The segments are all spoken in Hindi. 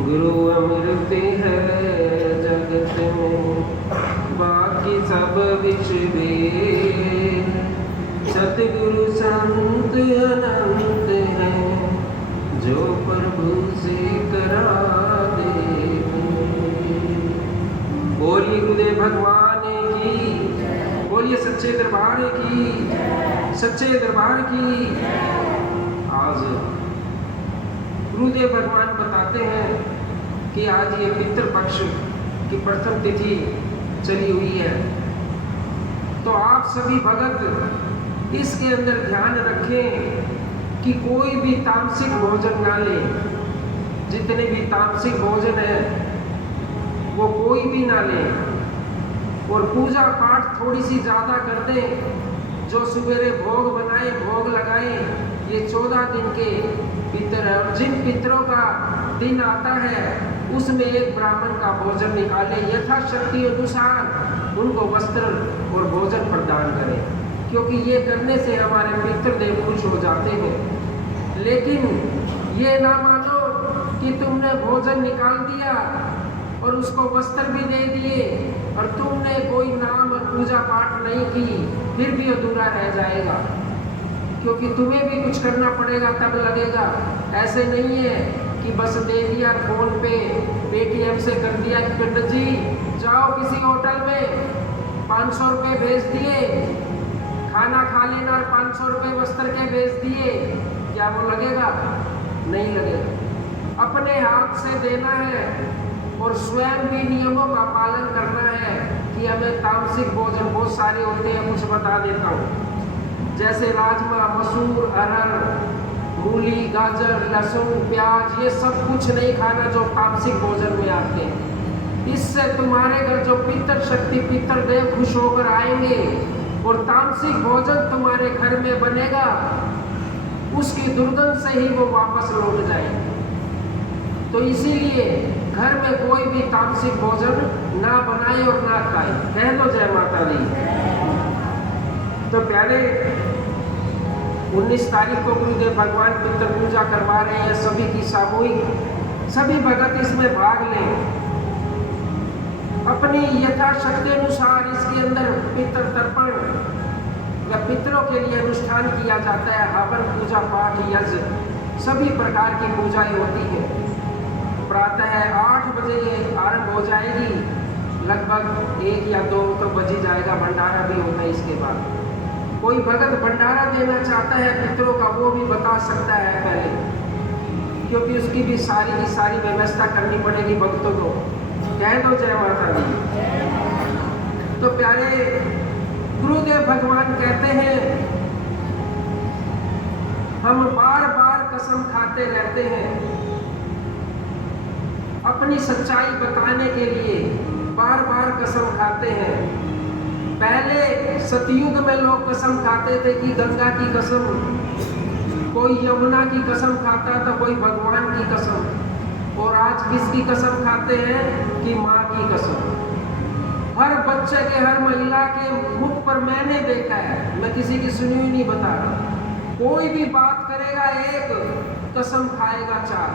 गुरु अमृत है जगत में, बाकी सब विष वेद। सतगुरु संत अनंत हैं, जो प्रभु से करा दे। बोलिए गुरुदेव भगवान की, बोलिए सच्चे दरबार की, सच्चे दरबार की। आज गुरुदेव भगवान बताते हैं कि आज ये पितृ पक्ष की प्रथम तिथि चली हुई है, तो आप सभी भगत इसके अंदर ध्यान रखें कि कोई भी तामसिक भोजन ना लें। जितने भी तामसिक भोजन है वो कोई भी ना लें, और पूजा पाठ थोड़ी सी ज़्यादा कर दें। जो सवेरे भोग बनाए, भोग लगाए, ये 14 दिन के पितर है, और जिन पितरों का दिन आता है उसमें एक ब्राह्मण का भोजन निकाले, यथाशक्ति अनुसार उनको वस्त्र और भोजन प्रदान करें, क्योंकि ये करने से हमारे पितृदेव खुश हो जाते हैं। लेकिन ये ना मानो कि तुमने भोजन निकाल दिया और उसको वस्त्र भी दे दिए और तुमने कोई नाम और पूजा पाठ नहीं की, फिर भी अधूरा रह जाएगा, क्योंकि तुम्हें भी कुछ करना पड़ेगा, तब लगेगा। ऐसे नहीं है कि बस दे दिया फोन पे, पेटीएम से कर दिया कि पंडित जी जाओ किसी होटल में 500 रुपये भेज दिए, खाना खा लेना और 500 रुपये वस्त्र के भेज दिए, क्या वो लगेगा? नहीं लगेगा। अपने हाथ से देना है और स्वयं भी नियमों का पालन करना है कि हमें तामसिक भोजन बहुत सारे होते हैं, कुछ बता देता हूँ। जैसे राजमा, मसूर, अरहर, मूली, गाजर, लहसुन, प्याज, ये सब कुछ नहीं खाना जो तामसिक भोजन में आते हैं। इससे तुम्हारे घर जो पितर शक्ति, पितर देव खुश होकर आएंगे और तामसिक भोजन तुम्हारे घर में बनेगा, उसकी दुर्गंध से ही वो वापस लौट जाएंगे। तो इसीलिए घर में कोई भी तामसिक भोजन ना बनाए और ना खाए। कह दो जय माता दी। तो प्यारे 19 तारीख को गुरुदेव भगवान पितृ पूजा करवा रहे हैं, सभी की सामूहिक, सभी भगत इसमें भाग लें। अपनी यथाशक्ति अनुसार इसके अंदर पितृ तर्पण या पितरों के लिए अनुष्ठान किया जाता है। हवन, पूजा पाठ, यज्ञ, सभी प्रकार की पूजाएं होती है। प्रातः 8 बजे ये आरंभ हो जाएगी, लगभग 1 या 2 तो बज ही जाएगा। भंडारा भी होता है इसके बाद। कोई भगत भंडारा देना चाहता है पितरों का, वो भी बता सकता है पहले, क्योंकि उसकी भी सारी की सारी व्यवस्था करनी पड़ेगी भक्तों को। कह दो जय माता दी। तो प्यारे गुरुदेव भगवान कहते हैं, हम बार बार कसम खाते रहते हैं, अपनी सच्चाई बताने के लिए बार बार कसम खाते हैं। पहले सतयुग में लोग कसम खाते थे कि गंगा की कसम, कोई यमुना की कसम खाता था, कोई भगवान की कसम। और आज किसकी कसम खाते हैं? कि माँ की कसम। हर बच्चे के, हर महिला के मुख पर मैंने देखा है, मैं किसी की सुनी हुई नहीं बता रहा। कोई भी बात करेगा एक, कसम खाएगा 4।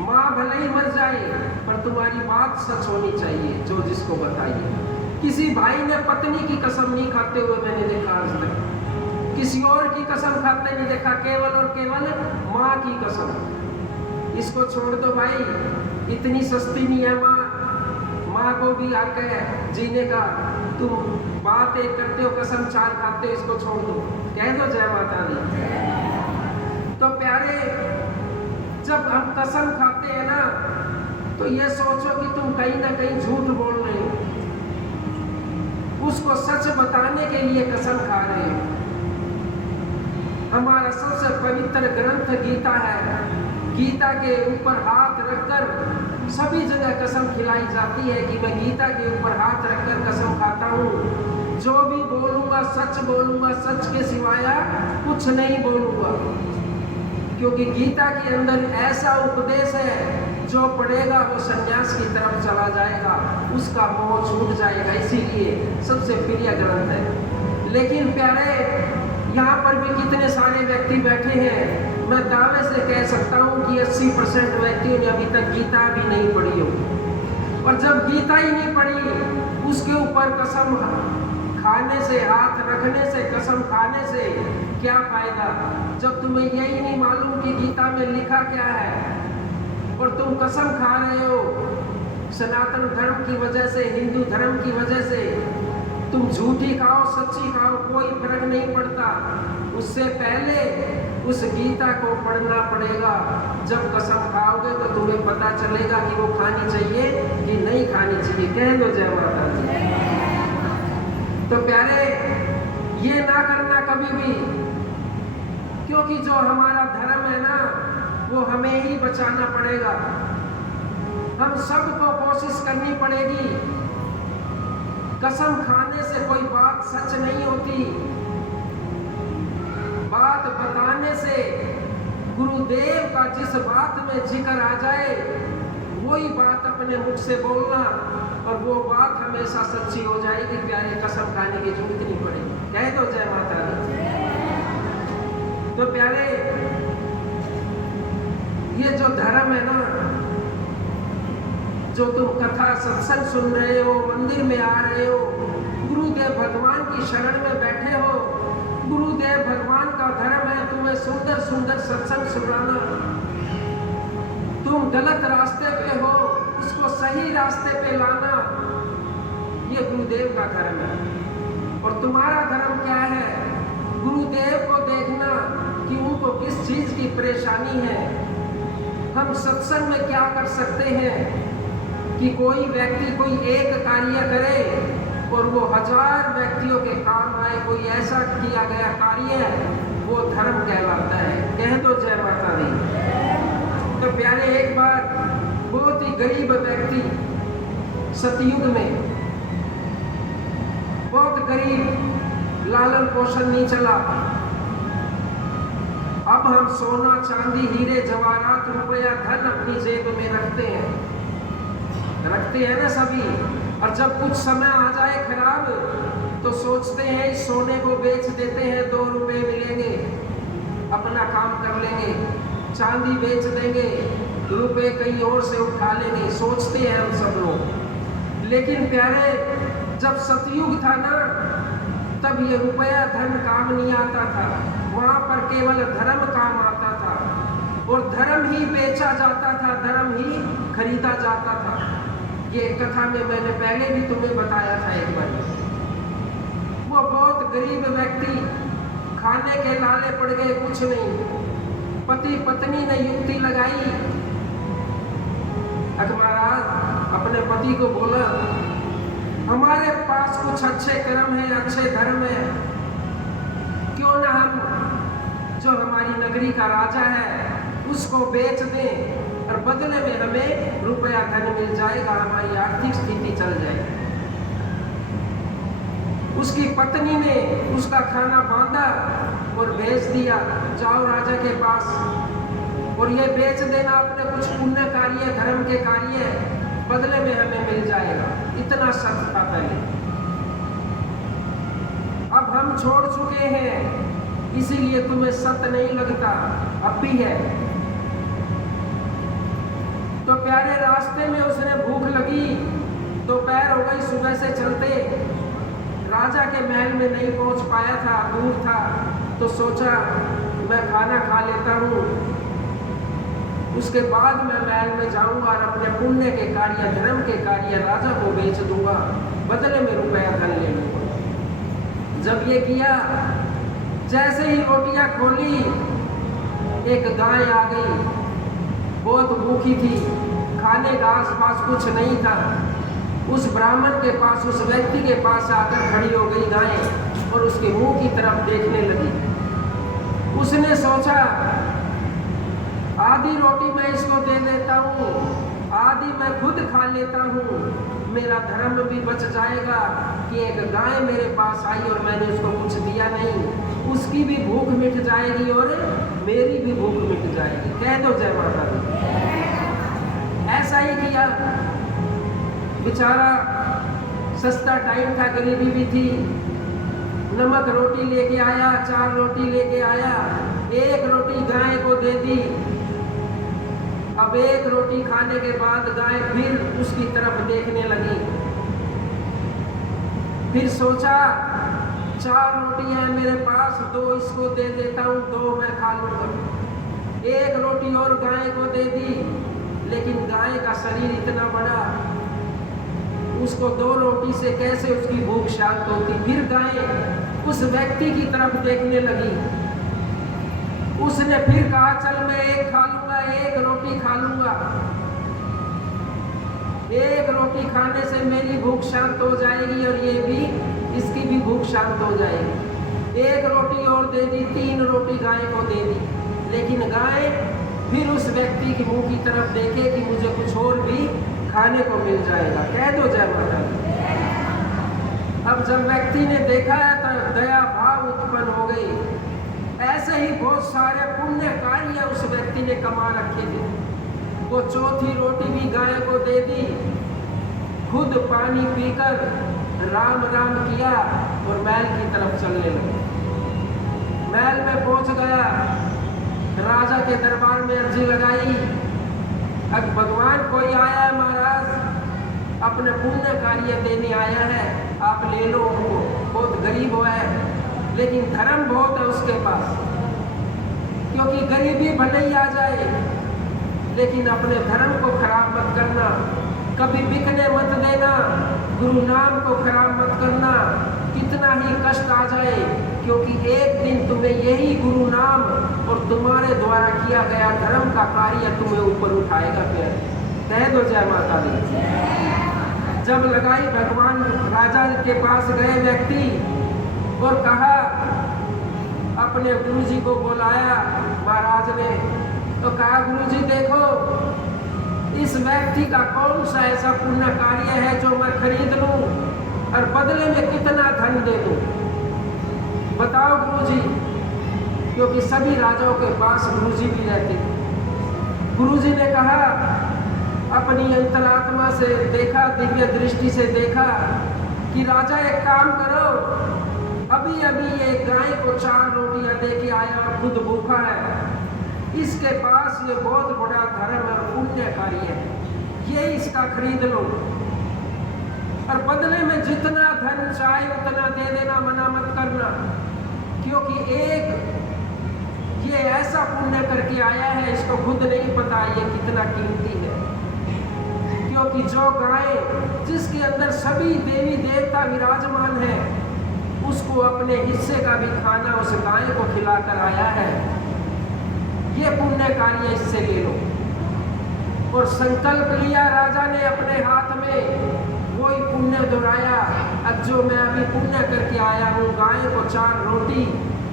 माँ भले ही मर जाए पर तुम्हारी बात सच होनी चाहिए, जो जिसको बताइए। किसी भाई ने पत्नी की कसम नहीं खाते हुए मैंने देखा आज तक, किसी और की कसम खाते नहीं देखा, केवल और केवल माँ की कसम। इसको छोड़ दो भाई, इतनी सस्ती नहीं है माँ, माँ को भी हक है जीने का। तुम बात एक करते हो, कसम 4 खाते हो, इसको छोड़ दो। कह दो जय माता दी। तो प्यारे, जब हम कसम खाते हैं ना, तो ये सोचो कि तुम कहीं ना कहीं झूठ बोल रहे हो, उसको सच बताने के लिए कसम खा रहे हो। हमारा सबसे पवित्र ग्रंथ गीता है। गीता के ऊपर हाथ रखकर सभी जगह कसम खिलाई जाती है कि मैं गीता के ऊपर हाथ रखकर कसम खाता हूँ, जो भी बोलूँगा सच बोलूँगा, सच के सिवाय कुछ नहीं बोलूँगा। क्योंकि गीता के अंदर ऐसा उपदेश है, जो पढ़ेगा वो सन्यास की तरफ चला जाएगा, उसका मोह छूट जाएगा। इसीलिए सबसे प्रिय ग्रंथ है। लेकिन प्यारे, यहाँ पर भी कितने सारे व्यक्ति बैठे हैं मैं दावे से कह सकता हूँ कि 80% व्यक्तियों ने अभी तक गीता भी नहीं पढ़ी हो। और जब गीता ही नहीं पढ़ी, उसके ऊपर कसम खाने से, हाथ रखने से, कसम खाने से क्या फायदा, जब तुम्हें यही नहीं मालूम कि गीता में लिखा क्या है और तुम कसम खा रहे हो सनातन धर्म की वजह से, हिंदू धर्म की वजह से। तुम झूठी खाओ सच्ची खाओ, कोई फर्क नहीं पड़ता। उससे पहले उस गीता को पढ़ना पड़ेगा। जब कसम खाओगे तो तुम्हें पता चलेगा कि वो खानी चाहिए कि नहीं खानी चाहिए। कह दो जय माता दी। तो प्यारे, ये ना करना कभी भी, क्योंकि जो हमारा धर्म है ना, वो हमें ही बचाना पड़ेगा। हम सबको कोशिश करनी पड़ेगी। कसम खाने से कोई बात सच नहीं होती। बात बताने से, गुरुदेव का जिस बात में जिक्र आ जाए वही बात अपने मुख से बोलना, और वो बात हमेशा सच्ची हो जाएगी। प्यारे, कसम खाने की जरूरत नहीं पड़ेगी। कह दो जय माता दी। तो प्यारे, ये जो धर्म है ना, जो तुम कथा सत्संग सुन रहे हो, मंदिर में आ रहे हो, गुरुदेव भगवान की शरण में बैठे हो, गुरुदेव भगवान का धर्म है तुम्हें सुंदर सुंदर सत्संग सुनाना। तुम गलत रास्ते पे हो, उसको सही रास्ते पे लाना, ये गुरुदेव का धर्म है। और तुम्हारा धर्म क्या है? गुरुदेव को देखना कि उनको किस चीज की परेशानी है। हम सत्संग में क्या कर सकते हैं कि कोई व्यक्ति कोई एक कार्य करे और वो 1000 व्यक्तियों के काम आए। कोई ऐसा किया गया कार्य है, वो धर्म कहलाता है। कह दो जय माता दी। तो प्यारे, एक बार बहुत ही गरीब व्यक्ति, सतयुग में बहुत गरीब, लालन पोषण नहीं चला। अब हम सोना चांदी हीरे जवाहरात रुपया धन अपनी जेब में रखते हैं ना सभी। और जब कुछ समय आ जाए खराब, तो सोचते हैं इस सोने को बेच देते हैं, 2 रुपए मिलेंगे, अपना काम कर लेंगे। चांदी बेच देंगे, रुपए कहीं और से उठा लेंगे, सोचते हैं हम सब लोग। लेकिन प्यारे, जब सतयुग था ना, तब ये रुपया धन काम नहीं आता था। वहां पर केवल धर्म काम आता था, और धर्म ही बेचा जाता था, धर्म ही खरीदा जाता था। ये कथा में मैंने पहले भी तुम्हें बताया था एक बार। वो बहुत गरीब व्यक्ति, खाने के लाले पड़ गए, कुछ नहीं। पति पत्नी ने युक्ति लगाई। महाराज अपने पति को बोला, हमारे पास कुछ अच्छे कर्म है, अच्छे धर्म है, क्यों ना हम जो हमारी नगरी का राजा है उसको बेच दें, और बदले में हमें रुपया धन मिल जाएगा, हमारी आर्थिक स्थिति चल जाएगी। उसकी पत्नी ने उसका खाना बांधा और भेज दिया, जाओ राजा के पास और ये बेच देना अपने कुछ पुण्य कार्य, धर्म के कार्य, बदले में हमें मिल जाएगा। इतना सत्य था पहले। अब हम छोड़ चुके हैं, इसीलिए तुम्हें सत्य नहीं लगता, अब भी है। तो प्यारे, रास्ते में उसने भूख लगी, दोपहर हो गई, सुबह से चलते, राजा के महल में नहीं पहुंच पाया था, दूर था। तो सोचा मैं खाना खा लेता हूँ, उसके बाद मैं महल में जाऊंगा और अपने पुण्य के कार्य, धर्म के कार्य राजा को बेच दूंगा, बदले में रुपया धन ले लूंगा। जब ये किया, जैसे ही रोटियां खोली, एक गाय आ गई, बहुत भूखी थी, खाने का आसपास कुछ नहीं था। उस ब्राह्मण के पास, उस व्यक्ति के पास आकर खड़ी हो गई गाय और उसके मुंह की तरफ देखने लगी। उसने सोचा आधी रोटी मैं इसको दे देता हूँ, आधी मैं खुद खा लेता हूँ, मेरा धर्म भी बच जाएगा कि एक गाय मेरे पास आई और मैंने उसको कुछ दिया नहीं, उसकी भी भूख मिट जाएगी और मेरी भी भूख मिट जाएगी। कह दो जय माता दी। ऐसा ही किया। बेचारा सस्ता टाइम था, गरीबी भी थी, नमक रोटी लेके आया, 4 रोटी लेके आया, एक रोटी गाय को दे दी। अब एक रोटी खाने के बाद गाय फिर उसकी तरफ देखने लगी। फिर सोचा 4 रोटियां हैं मेरे पास, 2 इसको दे देता हूँ, 2 मैं खा लूंगा। एक रोटी और गाय को दे दी, लेकिन गाय का शरीर इतना बड़ा, उसको 2 रोटी से कैसे उसकी भूख शांत होती। फिर गाय उस व्यक्ति की तरफ देखने लगी। उसने फिर कहा चल मैं एक खा लूंगा, एक रोटी खा लूंगा, एक रोटी खाने से मेरी भूख शांत हो जाएगी और ये भी, इसकी भी भूख शांत हो जाएगी। एक रोटी और दे दी, 3 रोटी गाय को दे दी, लेकिन गाय फिर उस व्यक्ति के मुंह की तरफ देखे कि मुझे कुछ और भी खाने को मिल जाएगा। कह दो जय माता दी। अब जब व्यक्ति ने देखा है तो दया भाव उत्पन्न हो गई। ऐसे ही बहुत सारे पुण्य कार्य उस व्यक्ति ने कमा रखे थे। वो 4थी रोटी भी गाय को दे दी, खुद पानी पीकर राम राम किया और महल की तरफ चलने लगे। महल में पहुंच गया, राजा के दरबार में अर्जी लगाई, अब भगवान कोई आया है महाराज, अपने पुण्य कार्य देने आया है, आप ले लो उनको, बहुत गरीब है लेकिन धर्म बहुत है उसके पास। क्योंकि गरीबी भले ही आ जाए, लेकिन अपने धर्म को खराब मत करना, कभी बिकने मत देना, गुरु नाम को खराब मत करना, कितना ही कष्ट आ जाए, क्योंकि एक दिन तुम्हें यही गुरु नाम और तुम्हारे द्वारा किया गया धर्म का कार्य तुम्हें ऊपर उठाएगा। फिर कह दो जय माता दी। जब लगाई, भगवान राजा के पास गए व्यक्ति और कहा, अपने गुरुजी को बुलाया महाराज ने, तो कहा गुरुजी देखो इस व्यक्ति का कौन सा ऐसा पुण्य कार्य है जो मैं खरीद लूं और बदले में कितना धन दे दूं, बताओ गुरुजी। क्योंकि सभी राजाओं के पास गुरुजी भी रहते। गुरुजी ने कहा, अपनी अंतरात्मा से देखा, दिव्य दृष्टि से देखा कि राजा एक काम करो, अभी अभी ये गाय को 4 रोटियां दे के आया और खुद भूखा है, इसके पास ये बहुत बड़ा धर्म और पुण्य कार्य है, ये इसका खरीद लो और बदले में जितना धन चाहे उतना दे देना, मना मत करना। क्योंकि एक ये ऐसा पुण्य करके आया है, इसको खुद नहीं पता ये कितना कीमती है। क्योंकि जो गाय जिसके अंदर सभी देवी देवता विराजमान है, उसको अपने हिस्से का भी खाना उस गाय को खिलाकर आया है, ये पुण्य कार्य इससे ले लो। और संकल्प लिया राजा ने अपने हाथ में, वही पुण्य दोहराया, अब जो मैं अभी पुण्य करके आया हूँ, गाय को 4 रोटी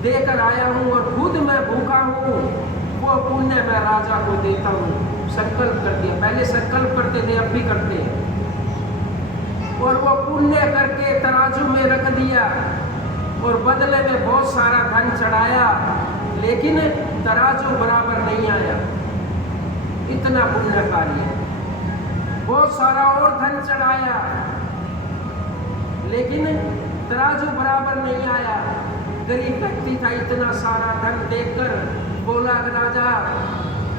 देकर आया हूँ और खुद मैं भूखा हूँ, वो पुण्य मैं राजा को देता हूँ। संकल्प कर दिया, पहले संकल्प करते थे, अब भी करते हैं। और वो पुण्य करके तराजू में रख दिया और बदले में बहुत सारा धन चढ़ाया, लेकिन तराजू बराबर नहीं आया। इतना पुण्य कार्य, बहुत सारा और धन चढ़ाया, लेकिन तराजू बराबर नहीं आया। गरीब व्यक्ति था, इतना सारा धन देखकर बोला राजा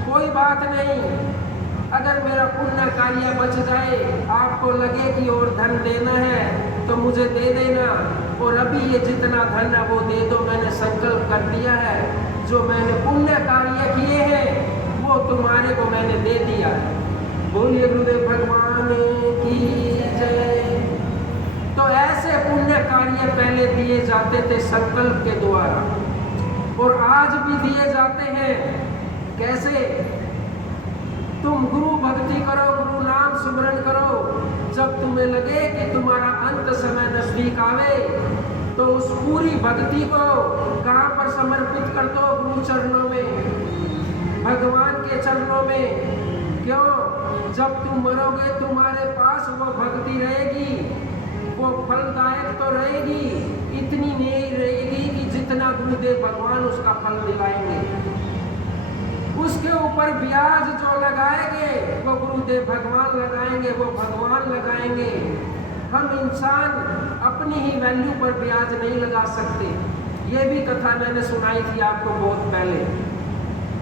कोई बात नहीं, अगर मेरा पुण्य कार्य बच जाए, आपको लगे कि और धन देना है तो मुझे दे देना, और अभी ये जितना धन है वो दे दो, मैंने संकल्प कर दिया है, जो मैंने पुण्य कार्य किए हैं वो तुम्हारे को मैंने दे दिया है। बोलिए गुरुदेव भगवान की जय। तो ऐसे पुण्य कार्य पहले दिए जाते थे संकल्प के द्वारा, और आज भी दिए जाते हैं। कैसे? तुम गुरु भक्ति करो, गुरु नाम स्मरण करो, जब तुम्हें लगे कि तुम्हारा अंत समय नजदीक आवे, तो उस पूरी भक्ति को कहाँ पर समर्पित कर दो? गुरु चरणों में, भगवान के चरणों में। क्यों? जब तुम मरोगे तुम्हारे पास वो भक्ति रहेगी, वो फलदायक तो रहेगी, इतनी नहीं रहेगी कि जितना गुरुदेव भगवान उसका फल दिलाएंगे। उसके ऊपर ब्याज जो लगाएंगे वो गुरुदेव भगवान लगाएंगे, वो भगवान लगाएंगे। हम इंसान अपनी ही वैल्यू पर ब्याज नहीं लगा सकते। ये भी कथा मैंने सुनाई थी आपको बहुत पहले।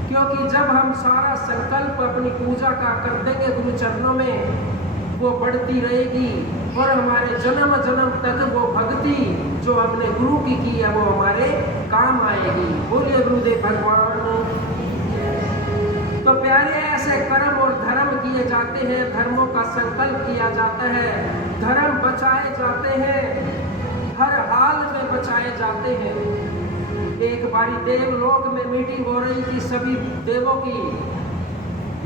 क्योंकि जब हम सारा संकल्प अपनी पूजा का कर देंगे गुरु चरणों में, वो बढ़ती रहेगी और हमारे जन्म जन्म तक वो भक्ति जो हमने गुरु की है वो हमारे काम आएगी। बोलिए गुरुदेव भगवान। तो प्यारे, ऐसे कर्म और धर्म किए जाते हैं, धर्मों का संकल्प किया जाता है, धर्म बचाए जाते हैं, हर हाल में बचाए जाते हैं। एक बारी देवलोक में मीटिंग हो रही थी सभी देवों की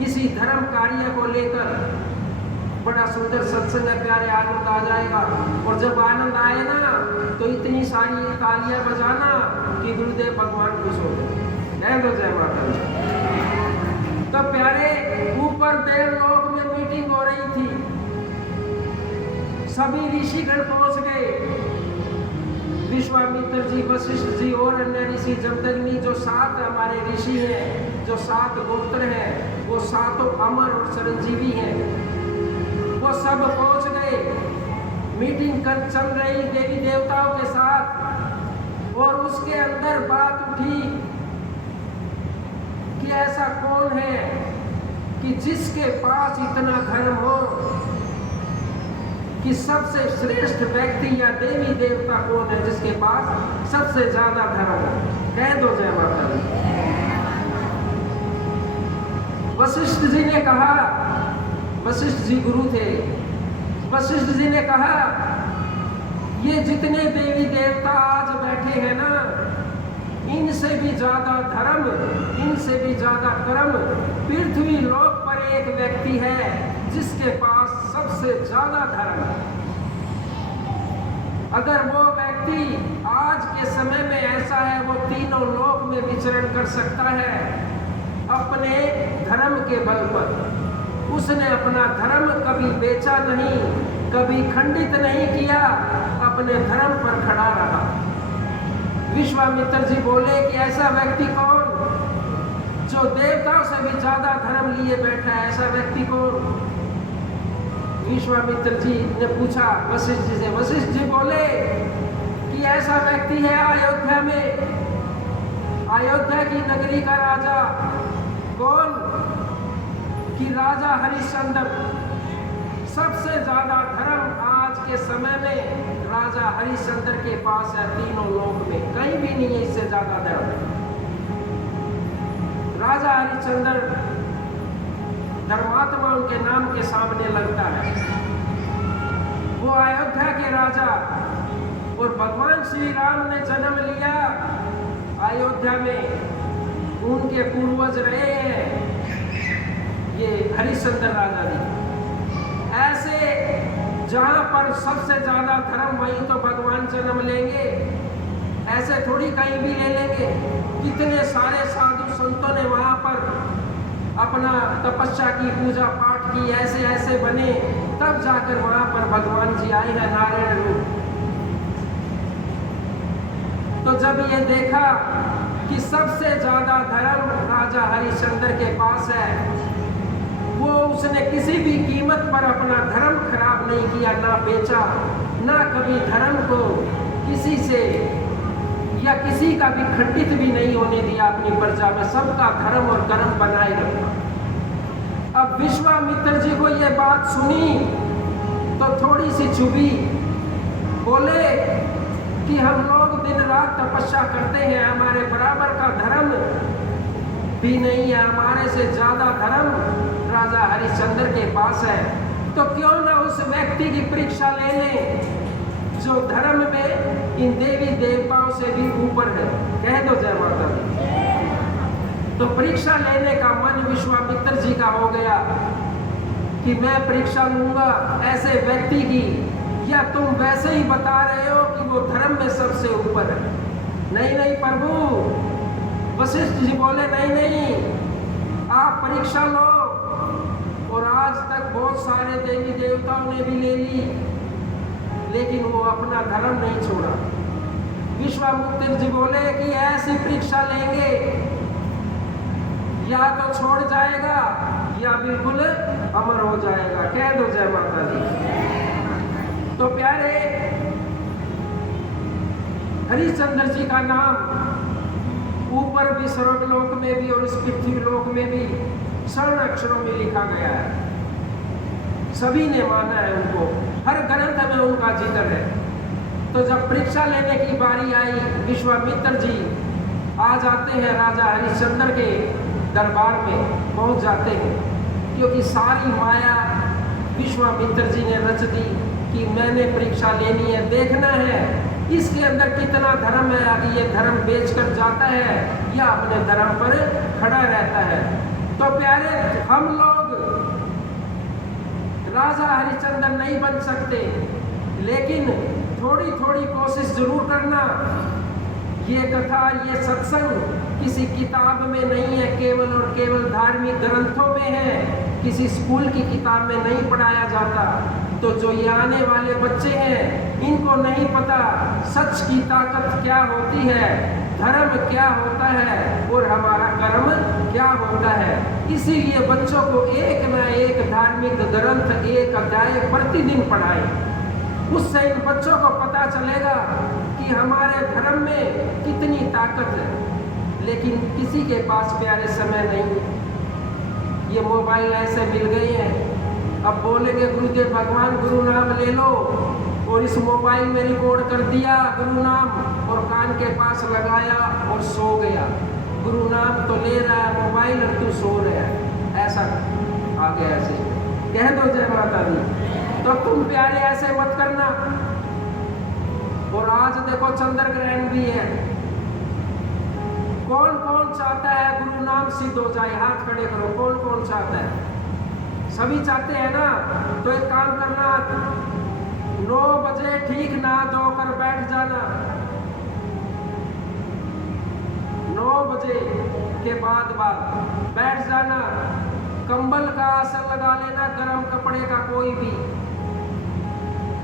इसी धर्म कार्य को लेकर। बड़ा सुंदर सत्संग है प्यारे, आनंद आ जाएगा। और जब आनंद आए ना तो इतनी सारी तालियां बजाना कि गुरुदेव भगवान खुश हो गए। जय माता दी। तो प्यारे, ऊपर देवलोक में मीटिंग हो रही थी, सभी ऋषिगण पहुंच गए। विश्वामित्र जी, वशिष्ठ जी और अन्य ऋषि, जमदग्नि, जो 7 हमारे ऋषि हैं, जो 7 गोत्र हैं, वो 7 अमर और चिरंजीवी हैं, वो सब पहुंच गए। मीटिंग कर चल रही देवी देवताओं के साथ। और उसके अंदर बात उठी कि ऐसा कौन है कि जिसके पास इतना धर्म हो, कि सबसे श्रेष्ठ व्यक्ति या देवी देवता कौन है जिसके पास सबसे ज्यादा धर्म हो। कह दो जय माता दी। वशिष्ठ जी ने कहा, वशिष्ठ जी गुरु थे, वशिष्ठ जी ने कहा ये जितने देवी देवता आज बैठे हैं ना, इनसे भी ज्यादा धर्म, इनसे भी ज्यादा कर्म पृथ्वी लोक पर एक व्यक्ति है जिसके पास सबसे ज्यादा धर्म है। अगर वो व्यक्ति आज के समय में ऐसा है, वो तीनों लोक में विचरण कर सकता है अपने धर्म के बल पर। उसने अपना धर्म कभी बेचा नहीं, कभी खंडित नहीं किया, अपने धर्म पर खड़ा रहा। विश्वामित्र जी बोले कि ऐसा व्यक्ति कौन जो देवताओं से भी ज्यादा धर्म लिए बैठा है, ऐसा व्यक्ति कौन? विश्वामित्र जी ने पूछा वशिष्ठ जी से। वशिष्ठ जी बोले कि ऐसा व्यक्ति है अयोध्या में, अयोध्या की नगरी का राजा। कौन? कि राजा हरिश्चंद्र। सबसे ज्यादा धर्म आज के समय में राजा हरिश्चंद्र के पास है, तीनों लोक में कहीं भी नहीं है इससे ज्यादा धर्म। राजा हरिश्चंद्र धर्मात्मा उनके नाम के सामने लगता है। वो अयोध्या के राजा, और भगवान श्री राम ने जन्म लिया अयोध्या में, उनके पूर्वज रहे हैं ये हरिश्चंद्र राजा जी। ऐसे जहां पर सबसे ज्यादा धर्म, वहीं तो भगवान जन्म लेंगे, ऐसे थोड़ी कहीं भी ले लेंगे। कितने सारे साधु संतों ने वहां पर अपना तपस्या की, पूजा पाठ की, ऐसे ऐसे बने, तब जाकर वहां पर भगवान जी आए हैं नारायण रूप। तो जब ये देखा कि सबसे ज्यादा धर्म राजा हरिश्चंद्र के पास है, वो उसने किसी भी कीमत पर अपना धर्म खराब नहीं किया, ना बेचा, ना कभी धर्म को किसी से या किसी का भी खंडित भी नहीं होने दिया अपनी प्रजा में, सबका धर्म और कर्म बनाए रखा। अब विश्वामित्र जी को यह बात सुनी तो थोड़ी सी चुभी। बोले कि हम लोग दिन रात तपस्या करते हैं, हमारे बराबर का धर्म भी नहीं है, हमारे से ज्यादा धर्म राजा हरिश्चंद्र के पास है। तो क्यों ना उस व्यक्ति की परीक्षा ले लें जो धर्म में इन देवी देवताओं से भी ऊपर है। कह दो जय माता दी। तो परीक्षा लेने का मन विश्वामित्र जी का हो गया कि मैं परीक्षा लूंगा ऐसे व्यक्ति की, या तुम वैसे ही बता रहे हो कि वो धर्म में सबसे ऊपर है? नहीं नहीं प्रभु। वशिष्ठ जी बोले नहीं नहीं, आप परीक्षा लो। और आज तक बहुत सारे देवी देवताओं ने भी ले ली, लेकिन वो अपना धर्म नहीं छोड़ा। विश्वामित्र जी बोले कि ऐसी परीक्षा लेंगे, या तो छोड़ जाएगा या बिल्कुल अमर हो जाएगा। कह दो जय माता दी। तो प्यारे, हरिश्चंद्र जी का नाम ऊपर भी स्वर्गलोक में भी और इस पृथ्वी लोक में भी स्वर्ण अक्षरों में लिखा गया है। सभी ने माना है उनको, हर ग्रंथ में उनका जिक्र है। तो जब परीक्षा लेने की बारी आई, विश्वामित्र जी आ जाते हैं राजा हरिश्चंद्र के दरबार में पहुंच जाते हैं, क्योंकि सारी माया विश्वामित्र जी ने रच दी कि मैंने परीक्षा लेनी है, देखना है इसके अंदर कितना धर्म है, आगे ये धर्म बेचकर जाता है या अपने धर्म पर खड़ा रहता है। तो प्यारे, हम लोग राजा हरिश्चंद्र नहीं बन सकते, लेकिन थोड़ी थोड़ी कोशिश जरूर करना। ये कथा, ये सत्संग किसी किताब में नहीं है, केवल और केवल धार्मिक ग्रंथों में है, किसी स्कूल की किताब में नहीं पढ़ाया जाता। तो जो ये आने वाले बच्चे हैं, इनको नहीं पता सच की ताकत क्या होती है, धर्म क्या होता है और हमारा कर्म क्या होता है। इसीलिए बच्चों को एक न एक धार्मिक ग्रंथ, एक अध्याय प्रतिदिन पढ़ाएं। उससे इन बच्चों को पता चलेगा कि हमारे धर्म में कितनी ताकत है। लेकिन किसी के पास प्यारे समय नहीं है, ये मोबाइल ऐसे मिल गए हैं। अब बोलेंगे गुरुदेव भगवान गुरु नाम ले लो, और इस मोबाइल में रिकॉर्ड कर दिया गुरु नाम और कान के पास लगाया और सो गया। गुरु नाम तो ले रहा है मोबाइल और तू सो रहा है, ऐसा आ गया। ऐसे कह दो जय माता दी। तो तुम प्यारे ऐसे मत करना। और आज देखो चंद्र ग्रहण भी है। कौन कौन चाहता है गुरु नाम सिद्ध हो जाए? हाथ खड़े करो, कौन कौन चाहता है? सभी चाहते हैं ना? तो एक काम करना, 9 बजे ठीक नहा धोकर बैठ जाना। 9 बजे के बाद बैठ जाना। कंबल का आसन लगा लेना, गर्म कपड़े का, कोई भी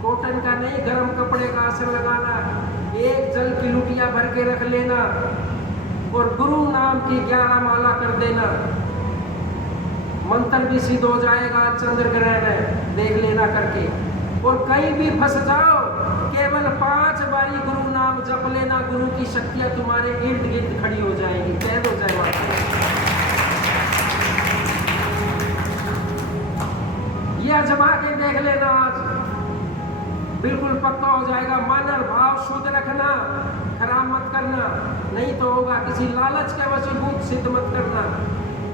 कॉटन का नहीं, गर्म कपड़े का आसन लगाना। एक जल की लुटिया भर के रख लेना और गुरु नाम की 11 माला कर देना। मंत्र भी सिद्ध हो जाएगा। चंद्र ग्रहण है, देख लेना करके। और कहीं भी फंस जाओ, केवल 5 बारी गुरु नाम जप लेना, गुरु की शक्तियां तुम्हारे इर्द गिर्द खड़ी हो जाएंगी। कह दो जय माता। यह आजमा के देख लेना, आज बिल्कुल पक्का हो जाएगा। मन और भाव शुद्ध रखना, खराब मत करना, नहीं तो होगा। किसी लालच के वशीभूत सिद्ध मत करना,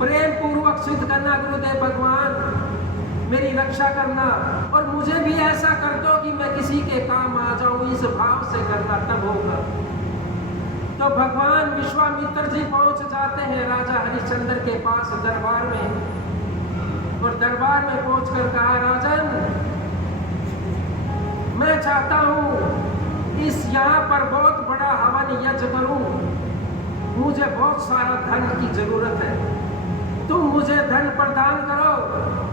प्रेम पूर्वक सिद्ध करना। गुरुदेव भगवान मेरी रक्षा करना और मुझे भी ऐसा कर दो कि मैं किसी के काम आ जाऊं, इस भाव से करना, तब होगा। तो भगवान विश्वामित्र जी पहुंच जाते हैं राजा हरिश्चंद्र के पास दरबार में। और दरबार में पहुंचकर कहा, राजन मैं चाहता हूं इस यहाँ पर बहुत बड़ा हवन यज्ञ करूं, मुझे बहुत सारा धन की जरूरत है, तुम मुझे धन प्रदान करो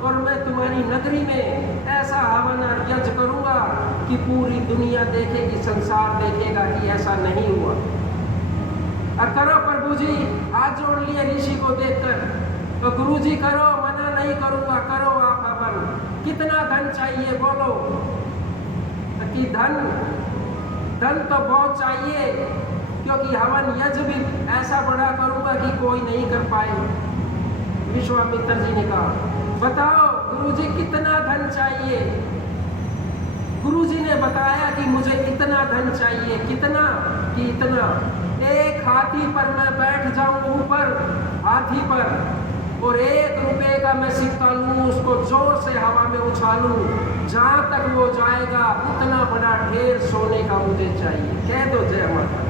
और मैं तुम्हारी नगरी में ऐसा हवन और यज्ञ करूंगा कि पूरी दुनिया देखेगी, संसार देखेगा कि ऐसा नहीं हुआ। और करो प्रभु जी, हाथ जोड़ लिए ऋषि को देखकर। तो गुरु जी करो, मना नहीं करूंगा, करो आप हवन। कितना धन चाहिए बोलो? कि धन तो बहुत चाहिए, क्योंकि हवन यज्ञ भी ऐसा बड़ा करूंगा कि कोई नहीं कर पाए। विश्वामित्र जी ने कहा, बताओ गुरुजी कितना धन चाहिए? गुरुजी ने बताया कि मुझे इतना धन चाहिए। कितना? कि इतना, 1 हाथी पर मैं बैठ जाऊं, ऊपर हाथी पर, और 1 रुपए का मैं सिक्का लूं, उसको जोर से हवा में उछालूं, जहां तक वो जाएगा उतना बड़ा ढेर सोने का मुझे चाहिए। कह दो जय माता।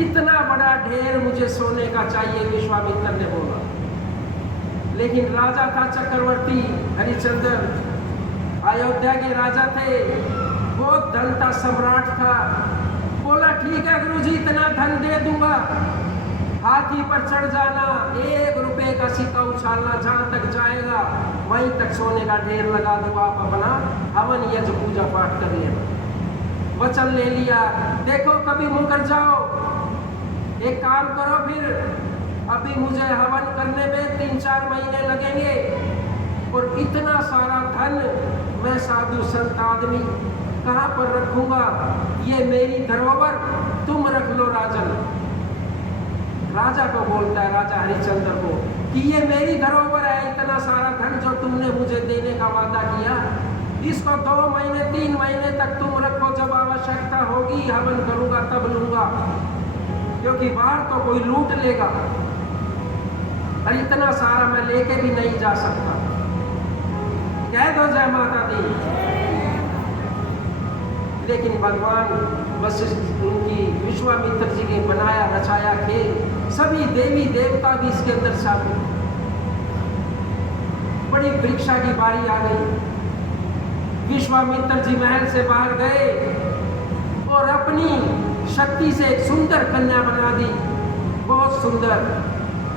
इतना बड़ा ढेर मुझे सोने का चाहिए, विश्वामित्र ने बोला। लेकिन राजा था चक्रवर्ती हरिश्चंद्र, अयोध्या के राजा थे, बहुत धन था, सम्राट था। बोला ठीक है गुरुजी, इतना धन दे दूंगा। हाथी पर चढ़ जाना, 1 रुपए का सिक्का उछालना, जहां तक जाएगा वहीं तक सोने का ढेर लगा दूंगा। आप अपना हवन यज्ञ पूजा पाठ कर लेना। वचन ले लिया। देखो कभी मुकर जाओ, एक काम करो, फिर अभी मुझे हवन करने में 3-4 महीने लगेंगे और इतना सारा धन मैं साधु संत आदमी कहाँ पर रखूंगा? ये मेरी धरोहर तुम रख लो राजन। राजा को बोलता है, राजा हरिश्चंद्र को, कि ये मेरी धरोहर है, इतना सारा धन जो तुमने मुझे देने का वादा किया, इसको 2 महीने 3 महीने तक तुम रखो, जब आवश्यकता होगी हवन करूंगा तब लूंगा, क्योंकि बाहर तो कोई लूट लेगा और इतना सारा मैं लेके भी नहीं जा सकता। कह दो जय माता दी। लेकिन भगवान वशिष्ठ उनकी विश्वामित्र जी के बनाया रचाया खेल, सभी देवी देवता भी इसके अंदर शामिल। बड़ी परीक्षा की बारी आ गई। विश्वामित्र जी महल से बाहर गए और अपनी शक्ति से एक सुंदर कन्या बना दी, बहुत सुंदर,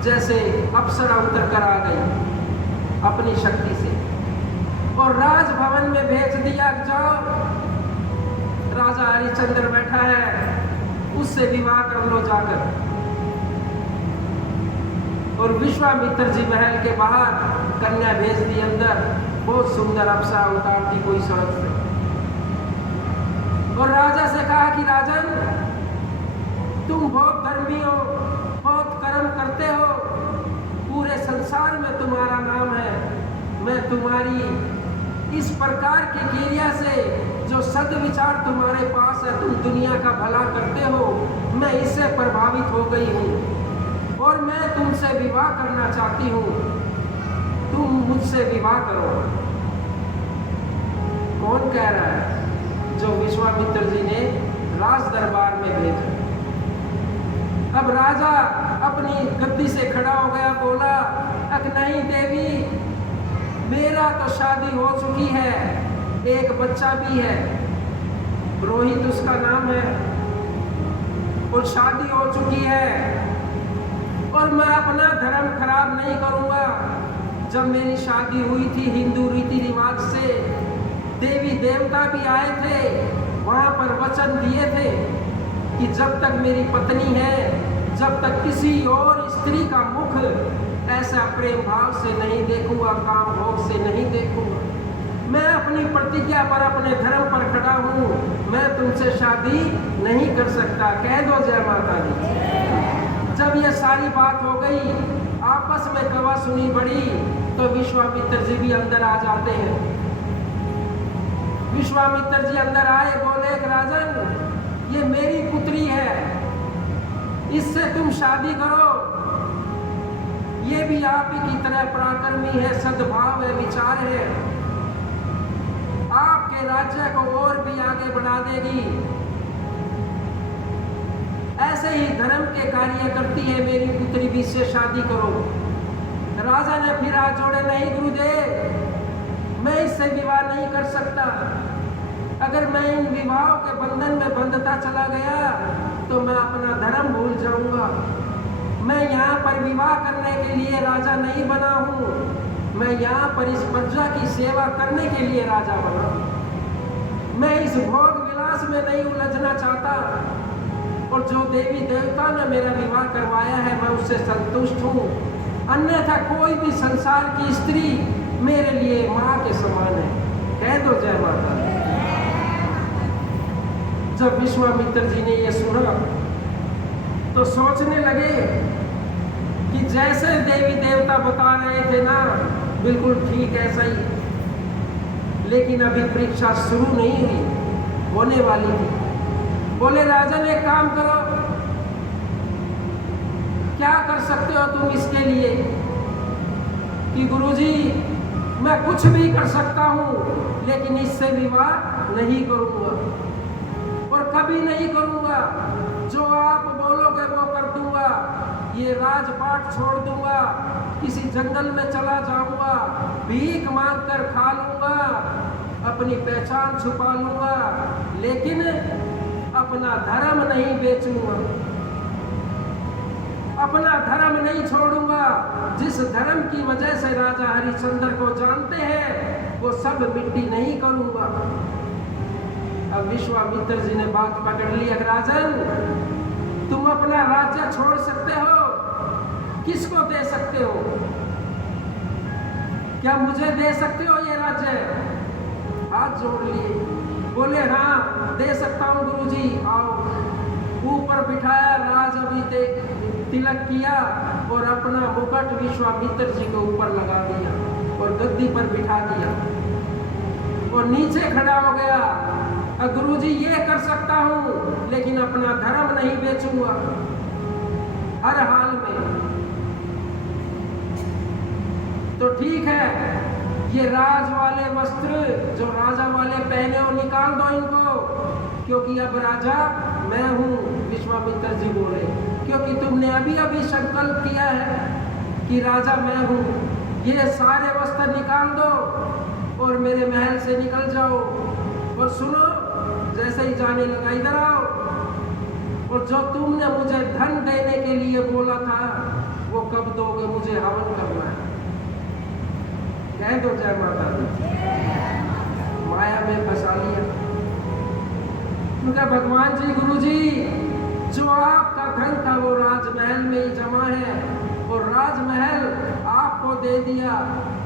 जैसे अप्सरा उतर कर आ गई अपनी शक्ति से, और राजभवन में भेज दिया, जाओ राजा हरिश्चंद्र बैठा है, उससे विवाह कर लो जाकर। और विश्वामित्र जी महल के बाहर कन्या भेज दी अंदर, बहुत सुंदर अप्सरा उतारती कोई सड़क से, और राजा से कहा कि राजन, तुम बहुत धर्मी हो, बहुत कर्म करते हो, पूरे संसार में तुम्हारा नाम है, मैं तुम्हारी इस प्रकार की क्रिया से, जो सद्विचार तुम्हारे पास है, तुम दुनिया का भला करते हो, मैं इससे प्रभावित हो गई हूँ और मैं तुमसे विवाह करना चाहती हूँ, तुम मुझसे विवाह करो। कौन कह रहा है? जो विश्वामित्र जी ने राज दरबार में भेजा। अब राजा अपनी गद्दी से खड़ा हो गया, बोला, अक नहीं देवी, मेरा तो शादी हो चुकी है, एक बच्चा भी है, रोहित उसका नाम है, और शादी हो चुकी है, और मैं अपना धर्म खराब नहीं करूंगा। जब मेरी शादी हुई थी हिंदू रीति रिवाज से, देवी देवता भी आए थे, वहां पर वचन दिए थे कि जब तक मेरी पत्नी है, जब तक किसी और स्त्री का मुख ऐसा प्रेम भाव से नहीं देखूंगा, काम भोग से नहीं देखूंगा, मैं अपनी प्रतिज्ञा पर, अपने धर्म पर खड़ा हूं, मैं तुमसे शादी नहीं कर सकता। कह दो जय माता दी। जब ये सारी बात हो गई, आपस में कवा सुनी बड़ी, तो विश्वामित्र जी भी अंदर आ जाते हैं। विश्वामित्र जी अंदर आए, बोले, राजन, ये मेरी पुत्री है, इससे तुम शादी करो, ये भी आप ही की तरह पराक्रमी है, सद्भाव है, विचार है, आपके राज्य को और भी आगे बढ़ा देगी, ऐसे ही धर्म के कार्य करती है मेरी पुत्री भी, इससे शादी करो। राजा ने फिर हाथ जोड़े, नहीं गुरुदेव, मैं इससे विवाह नहीं कर सकता, अगर मैं इन विवाहों के बंधन में बंधता चला गया तो मैं अपना धर्म भूल जाऊंगा। मैं यहाँ पर विवाह करने के लिए राजा नहीं बना हूँ, मैं यहाँ पर इस प्रजा की सेवा करने के लिए राजा बना हूँ। मैं इस भोग विलास में नहीं उलझना चाहता, और जो देवी देवता ने मेरा विवाह करवाया है मैं उससे संतुष्ट हूँ, अन्यथा कोई भी संसार की स्त्री मेरे लिए माँ के समान है। कह दो जय माता। जब विश्वामित्र जी ने यह सुना तो सोचने लगे कि जैसे देवी देवता बता रहे थे ना, बिल्कुल ठीक ऐसा ही, लेकिन अभी परीक्षा शुरू नहीं हुई, होने वाली थी। बोले, राजन, एक काम करो, क्या कर सकते हो तुम इसके लिए? कि गुरुजी, मैं कुछ भी कर सकता हूँ, लेकिन इससे विवाह नहीं करूँगा और कभी नहीं करूँगा, जो आप बोलोगे वो कर दूंगा, ये राजपाट छोड़ दूंगा, किसी जंगल में चला जाऊंगा, भीख मांग कर खा लूंगा, अपनी पहचान छुपा लूंगा, लेकिन अपना धर्म नहीं बेचूंगा, अपना धर्म नहीं छोड़ूंगा। जिस धर्म की वजह से राजा हरिश्चंद्र को जानते हैं वो सब मिट्टी नहीं करूंगा। अब विश्वामित्र जी ने बात पकड़ ली, राजन, तुम अपना राज्य छोड़ सकते हो, किसको दे सकते हो? क्या मुझे दे सकते हो ये राज्य? हाथ जोड़ लिए। बोले हाँ दे सकता हूँ गुरुजी, आओ। ऊपर बिठाया, राज अभी तिलक किया और अपना मुकुट विश्वामित्र जी के ऊपर लगा दिया और गद्दी पर बिठा दिया और नीचे खड़ा हो गया। गुरुजी ये कर सकता हूँ लेकिन अपना धर्म नहीं बेचूंगा हर हाल में। तो ठीक है, ये राज वाले वस्त्र जो राजा वाले पहने हो निकाल दो इनको, क्योंकि अब राजा मैं हूँ। विश्वामित्र जी बोले क्योंकि तुमने अभी अभी संकल्प किया है कि राजा मैं हूँ। ये सारे वस्त्र निकाल दो और मेरे महल से निकल जाओ। और सुनो, जैसे ही जाने लगा, इधर आओ, और जो तुमने मुझे धन देने के लिए बोला था वो कब दोगे? मुझे हवन करना है। कह दो जय माता दी। माया में फंसा लिया। भगवान जी, गुरु जी, जो आपका धन था वो राजमहल में ही जमा है और राजमहल आपको दे दिया,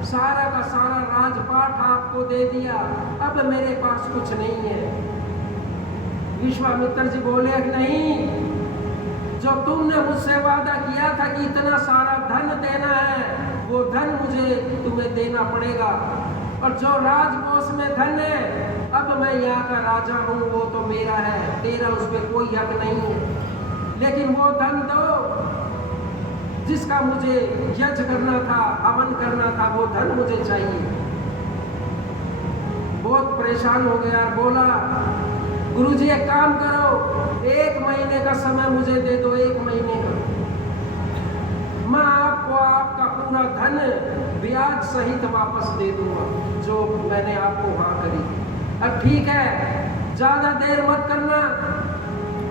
सारा का सारा राजपाट आपको दे दिया, अब मेरे पास कुछ नहीं है। विश्वामित्र जी बोले नहीं, जो तुमने मुझसे वादा किया था कि इतना सारा धन देना है वो धन मुझे तुम्हें देना पड़ेगा। और जो राजकोष में धन है, अब मैं यहाँ का राजा हूँ, वो तो मेरा है, तेरा उस पर कोई हक नहीं है। लेकिन वो धन दो जिसका मुझे यज्ञ करना था, हवन करना था, वो धन मुझे चाहिए। बहुत परेशान हो गया, बोला गुरुजी एक काम करो, 1 महीने का समय मुझे दे दो, 1 महीने का, मैं आपको आपका पूरा धन ब्याज सहित वापस दे दूंगा जो मैंने आपको वहां करी। अब ठीक है, ज्यादा देर मत करना,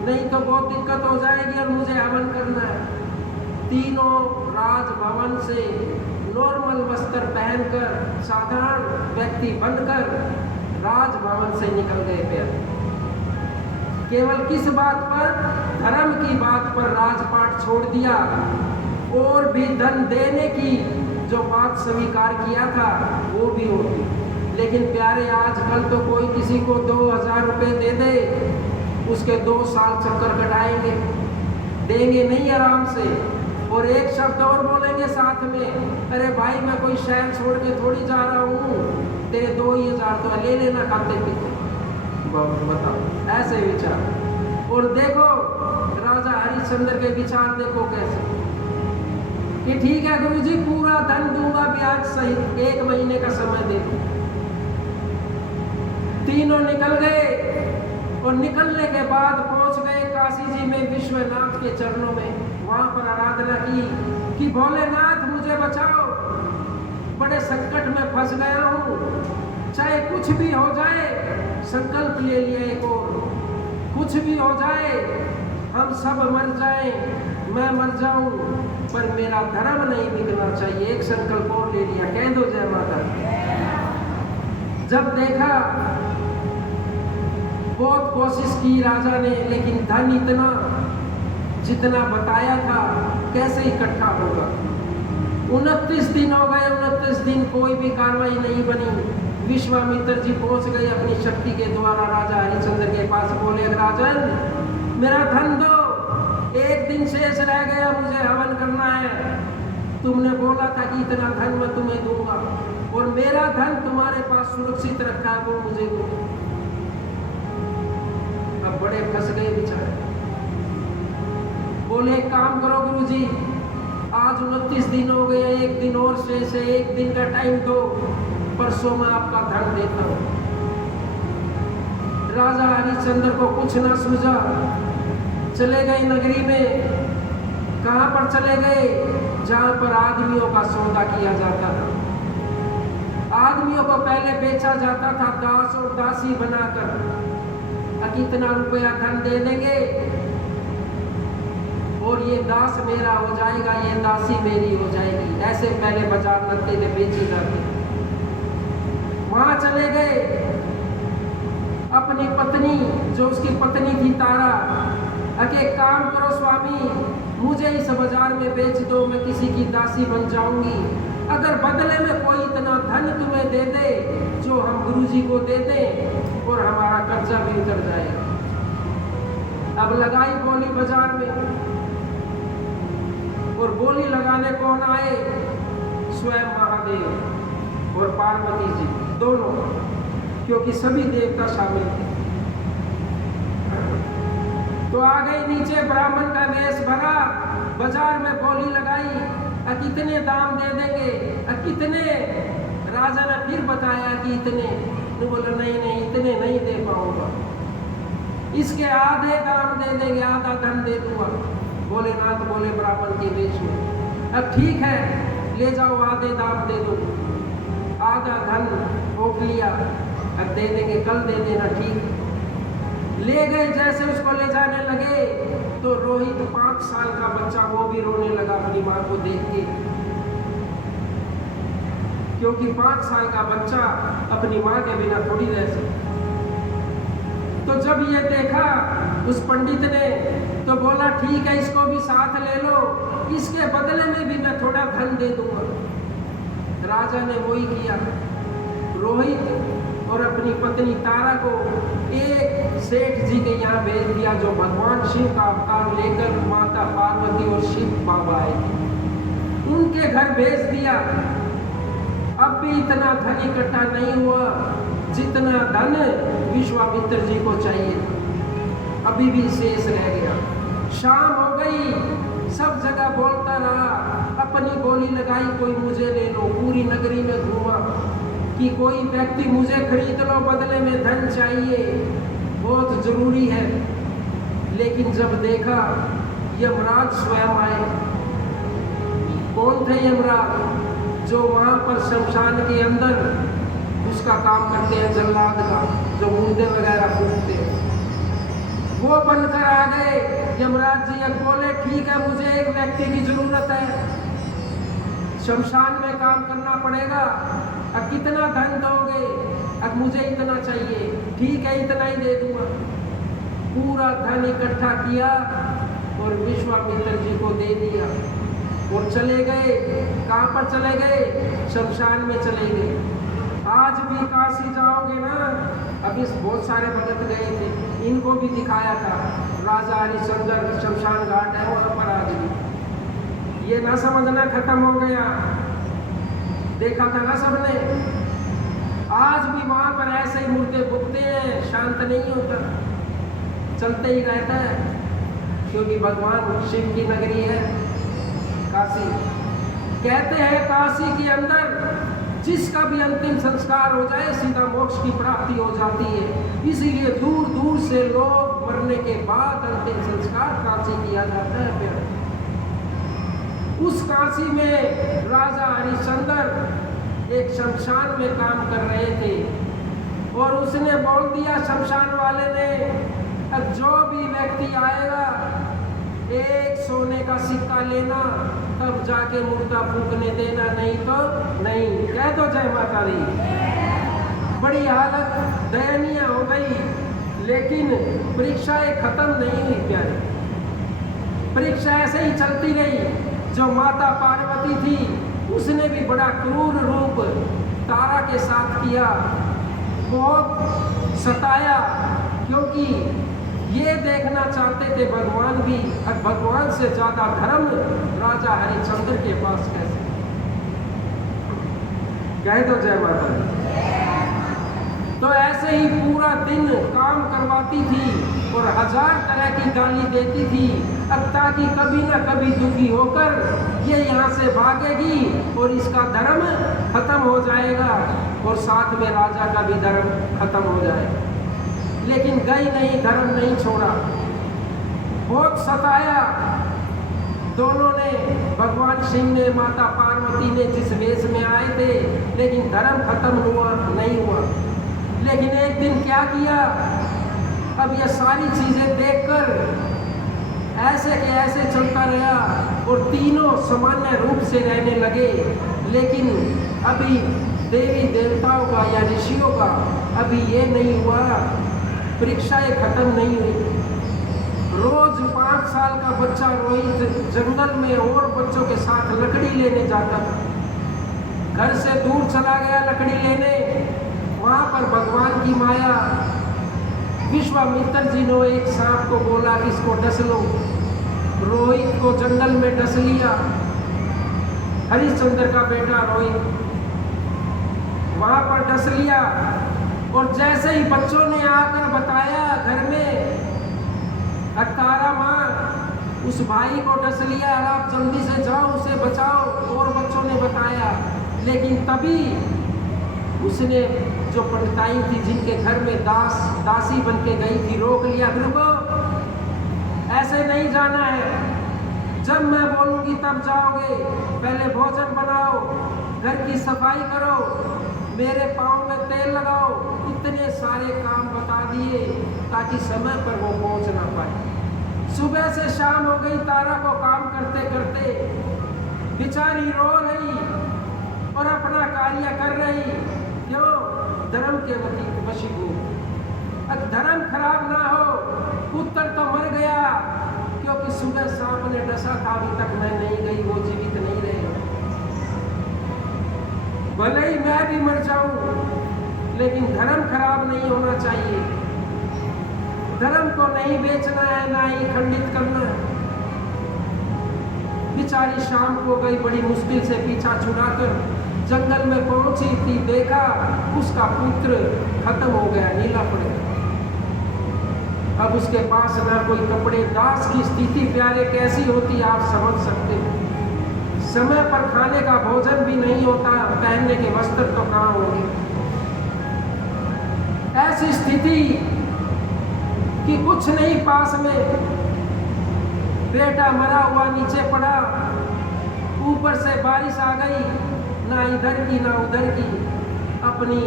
नहीं तो बहुत दिक्कत हो जाएगी और मुझे हवन करना है। तीनों राजभवन से नॉर्मल वस्त्र पहनकर, साधारण व्यक्ति बनकर राजभवन से निकल गए पैर। केवल किस बात पर? धर्म की बात पर राजपाट छोड़ दिया और भी धन देने की जो बात स्वीकार किया था वो भी होगी। लेकिन प्यारे, आजकल तो कोई किसी को 2000 रुपये दे दे, उसके 2 साल चक्कर कटाएंगे, देंगे नहीं आराम से। और एक शब्द और बोलेंगे साथ में, अरे भाई मैं कोई शहर छोड़ के थोड़ी जा रहा हूँ, तेरे 2000 तो ले लेना खाते पीते। बताओ, ऐसे विचार। और देखो राजा हरिश्चंद्र के विचार देखो कैसे कि ठीक है गुरुजी, पूरा धन दूंगा ब्याज सहित, 1 महीने का समय दे दो। तीनों निकल गए और निकलने के बाद पहुंच गए काशी जी में, विश्वनाथ के चरणों में। वहां पर आराधना की कि भोलेनाथ मुझे बचाओ, बड़े संकट में फंस गया हूँ, चाहे कुछ भी हो जाए। संकल्प ले लिया एक और, कुछ भी हो जाए, हम सब मर जाएं, मैं मर जाऊं, पर मेरा धर्म नहीं बिगड़ना चाहिए। एक संकल्प और ले लिया। कह दो जय माता। जब देखा, बहुत कोशिश की राजा ने, लेकिन धन इतना जितना बताया था कैसे इकट्ठा होगा। 29 दिन हो गए, 29 दिन कोई भी कार्रवाई नहीं बनी। विश्वामित्र जी पहुंच गए अपनी शक्ति के द्वारा राजा हरिश्चंद्र के पास। बोले राजन, मेरा धन दो, 1 दिन शेष रह गया, मुझे हवन करना है। तुमने बोला था कि इतना धन मैं तुम्हें दूंगा और मेरा धन तुम्हारे पास सुरक्षित रखा है, वो मुझे दो। अब बड़े फंस गए बेचारे। बोले एक काम करो गुरुजी, आज 29 दिन हो गए, 1 दिन और शेष है, 1 दिन का टाइम दो, परसों मैं आपका धन देता हूं। राजा हरिश्चंद्र को कुछ ना सूझा, चले गए नगरी में। कहां पर चले गए? जहां पर आदमियों का सौदा किया जाता था। आदमियों को पहले बेचा जाता था दास और दासी बनाकर। कितना रुपया धन दे देंगे और ये दास मेरा हो जाएगा, ये दासी मेरी हो जाएगी। ऐसे पहले बाजार लगते थे, बेचे जाते। वहां चले गए, अपनी पत्नी, जो उसकी पत्नी थी तारा, एक काम करो स्वामी, मुझे इस बाजार में बेच दो, मैं किसी की दासी बन जाऊंगी। अगर बदले में कोई इतना धन तुम्हें दे दे जो हम गुरुजी को दे दें और हमारा कर्जा भी उतर जाएगा। अब लगाई बोली बाजार में, और बोली लगाने कौन आए? स्वयं महादेव और पार्वती जी दोनों, क्योंकि सभी देवता शामिल थे। तो आ गई नीचे, ब्राह्मण का वेश भरा, बाजार में बोली लगाई, कितने दाम दे देंगे? कितने? राजा ने फिर बताया कि इतने। तो बोला नहीं इतने नहीं दे पाऊंगा, इसके आधे दाम दे देंगे, आधा धन दे दूंगा। भोलेनाथ बोले ब्राह्मण के वेश में, अब ठीक है ले जाओ, आधे दाम दे दो, आधा धन रोक लिया, अब दे देंगे, कल दे देना, ठीक। ले गए, जैसे उसको ले जाने लगे तो रोहित 5 साल का बच्चा वो भी रोने लगा अपनी माँ को देख के, क्योंकि 5 साल का बच्चा अपनी माँ के बिना थोड़ी रह सकता। तो जब ये देखा उस पंडित ने तो बोला ठीक है, इसको भी साथ ले लो, इसके बदले में भी मैं थोड़ा धन दे दूंगा। राजा ने वही किया। रोहित और अपनी पत्नी तारा को एक सेठ जी के यहाँ भेज दिया, जो भगवान शिव का अवतार लेकर माता पार्वती और शिव बाबा आए थे, उनके घर भेज दिया। अब भी इतना धन इकट्ठा नहीं हुआ जितना धन विश्वामित्र जी को चाहिए था, अभी भी शेष रह गया। शाम हो गई, सब जगह बोलता रहा, अपनी बोली लगाई, कोई मुझे ले लो। पूरी नगरी में घूमा कि कोई व्यक्ति मुझे खरीद लो, बदले में धन चाहिए, बहुत जरूरी है। लेकिन जब देखा यमराज स्वयं आए। कौन थे यमराज? जो वहाँ पर शमशान के अंदर उसका काम करते हैं, जल्लाद का, जो मुर्दे वगैरह फूकते हैं, वो बनकर आ गए। यमराज जी अब बोले ठीक है, मुझे एक व्यक्ति की जरूरत है, शमशान में काम करना पड़ेगा, अब कितना धन दोगे? अब मुझे इतना चाहिए। ठीक है, इतना ही दे दूंगा। पूरा धन इकट्ठा किया और विश्वामित्र जी को दे दिया और चले गए। कहाँ पर चले गए? शमशान में चले गए। आज भी काशी जाओगे ना, अभी बहुत सारे भगत गए थे, इनको भी दिखाया था। राजा हरिश्चंद्र शमशान घाट है वहाँ पर आज भी। ये ना समझना खत्म हो गया, देखा था ना सबने। आज भी वहाँ पर ऐसे ही मुर्दे फूकते हैं, शांत नहीं होता, चलते ही रहता है, क्योंकि भगवान शिव की नगरी है काशी। कहते हैं काशी के अंदर जिसका भी अंतिम संस्कार हो जाए सीधा मोक्ष की प्राप्ति हो जाती है। इसीलिए दूर दूर से लोग मरने के बाद अंतिम संस्कार काशी किया जाता है। फिर उस काशी में राजा हरिश्चंद्र एक शमशान में काम कर रहे थे और उसने बोल दिया शमशान वाले ने, अब जो भी व्यक्ति आएगा एक सोने का सिक्का लेना, तब जाके मुर्दा फूकने देना, नहीं तो नहीं। कह दो जय माता दी। बड़ी हालत दयनीय हो गई, लेकिन परीक्षाएं खत्म नहीं हुई प्यारे। परीक्षा ऐसे ही चलती रही। जो माता पार्वती थी उसने भी बड़ा क्रूर रूप तारा के साथ किया, बहुत सताया, क्योंकि ये देखना चाहते थे भगवान भी, और भगवान से ज्यादा धर्म राजा हरिश्चंद्र के पास कैसे। कह दो जय माता दी। तो ऐसे ही पूरा दिन काम करवाती थी और 1000 तरह की गाली देती थी, अब ताकि कभी ना कभी दुखी होकर ये यहाँ से भागेगी और इसका धर्म खत्म हो जाएगा और साथ में राजा का भी धर्म खत्म हो जाएगा। लेकिन गई नहीं, धर्म नहीं छोड़ा, बहुत सताया। दोनों ने, भगवान शिव ने, माता पार्वती ने, जिस वेश में आए थे, लेकिन धर्म खत्म हुआ नहीं हुआ। लेकिन एक दिन क्या किया, अब ये सारी चीजें देखकर ऐसे के ऐसे चलता रहा और तीनों सामान्य रूप से रहने लगे। लेकिन अभी देवी देवताओं का या ऋषियों का अभी ये नहीं हुआ, परीक्षाएं खत्म नहीं हुई। रोज 5 साल का बच्चा रोहित जंगल में और बच्चों के साथ लकड़ी लेने जाता था। घर से दूर चला गया लकड़ी लेने, वहां पर की माया। विश्वामित्र जी ने एक सांप को बोला कि इसको डस लो। रोहित को जंगल में डस लिया, हरिश्चंद्र का बेटा रोहित वहां पर डस लिया। और जैसे ही बच्चों ने आकर बताया घर में, तारा माँ उस भाई को डस लिया, आप जल्दी से जाओ उसे बचाओ। और बच्चों ने बताया, लेकिन तभी उसने जो पंडिताई थी जिनके घर में दासी बन के गई थी, रोक लिया। रुको, ऐसे नहीं जाना है, जब मैं बोलूंगी तब जाओगे। पहले भोजन बनाओ, घर की सफाई करो, मेरे पाँव में तेल लगाओ। इतने सारे काम बता दिए ताकि समय पर वो पहुंच ना पाए। सुबह से शाम हो गई, तारा को काम करते करते बेचारी रो रही और अपना कार्य कर रही। क्यों? धर्म के वशीभूत। अब धर्म खराब ना हो, पुत्र तो मर गया क्योंकि सुबह सांप ने डसा था, अभी तक मैं नहीं गई, वो जीवित नहीं रहे। भले ही मैं भी मर जाऊं, लेकिन धर्म खराब नहीं होना चाहिए। धर्म को नहीं बेचना है, ना ही खंडित करना है। बेचारी शाम को गई, बड़ी मुश्किल से पीछा छुड़ाकर जंगल में पहुंची थी, देखा उसका पुत्र खत्म हो गया, नीला पड़ गया। अब उसके पास ना कोई कपड़े, दास की स्थिति प्यारे कैसी होती आप समझ सकते हो। समय पर खाने का भोजन भी नहीं होता, पहनने के वस्त्र तो कहाँ होंगे। ऐसी स्थिति कि कुछ नहीं पास में, बेटा मरा हुआ नीचे पड़ा, ऊपर से बारिश आ गई, ना इधर की ना उधर की। अपनी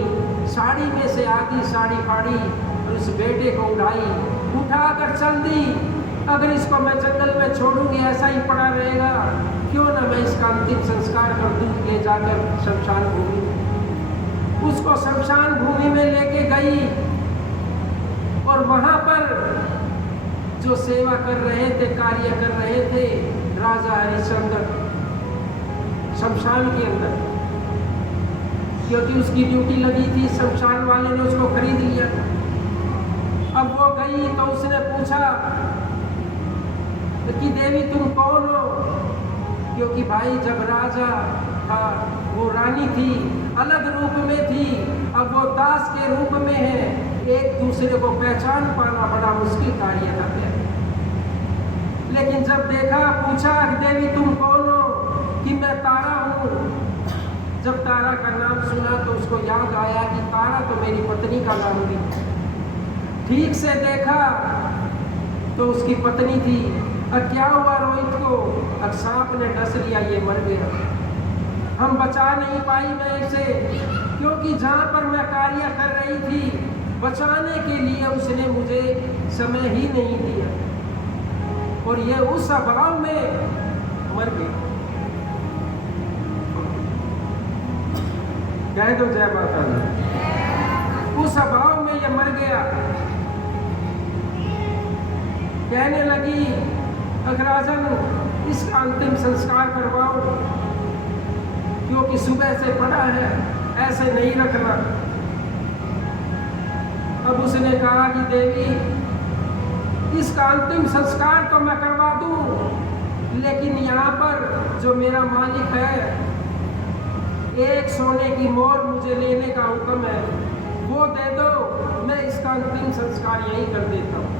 साड़ी में से आधी साड़ी फाड़ी और उस बेटे को उठाकर चल दी। अगर इसको मैं जंगल में छोड़ूंगी ऐसा ही पड़ा रहेगा, क्यों ना मैं इसका अंतिम संस्कार कर दूं, ले जाकर शमशान भूमि। उसको शमशान भूमि में लेके गई और वहां पर जो सेवा कर रहे थे, कार्य कर रहे थे राजा हरिश्चंद्र शमशान के अंदर, क्योंकि उसकी ड्यूटी लगी थी, शमशान वाले ने उसको खरीद लिया था। अब वो गई तो उसने पूछा कि देवी तुम कौन हो? क्योंकि भाई जब राजा था वो रानी थी, अलग रूप में थी, अब वो दास के रूप में है। एक दूसरे को पहचान पाना बड़ा मुश्किल कार्य था। लेकिन जब देखा, पूछा देवी तुम कौन हो? कि मैं तारा हूँ। जब तारा का नाम सुना तो उसको याद आया कि तारा तो मेरी पत्नी का नाम भी। ठीक से देखा तो उसकी पत्नी थी। अब क्या हुआ रोहित को? अब सांप ने डस लिया, ये मर गया। हम बचा नहीं पाई मैं इसे, क्योंकि जहाँ पर मैं कार्य कर रही थी बचाने के लिए उसने मुझे समय ही नहीं दिया और ये उस अभाव में मर गई। कह दो जय माता दी। उस अभाव में ये मर गया। कहने लगी अग्रराजन इसका अंतिम संस्कार करवाओ, क्योंकि सुबह से पड़ा है, ऐसे नहीं रखना। अब उसने कहा कि देवी इसका अंतिम संस्कार तो मैं करवा दूं, लेकिन यहाँ पर जो मेरा मालिक है, एक सोने की मोहर मुझे लेने का हुक्म है, वो दे दो, मैं इसका अंतिम संस्कार यहीं कर देता हूँ।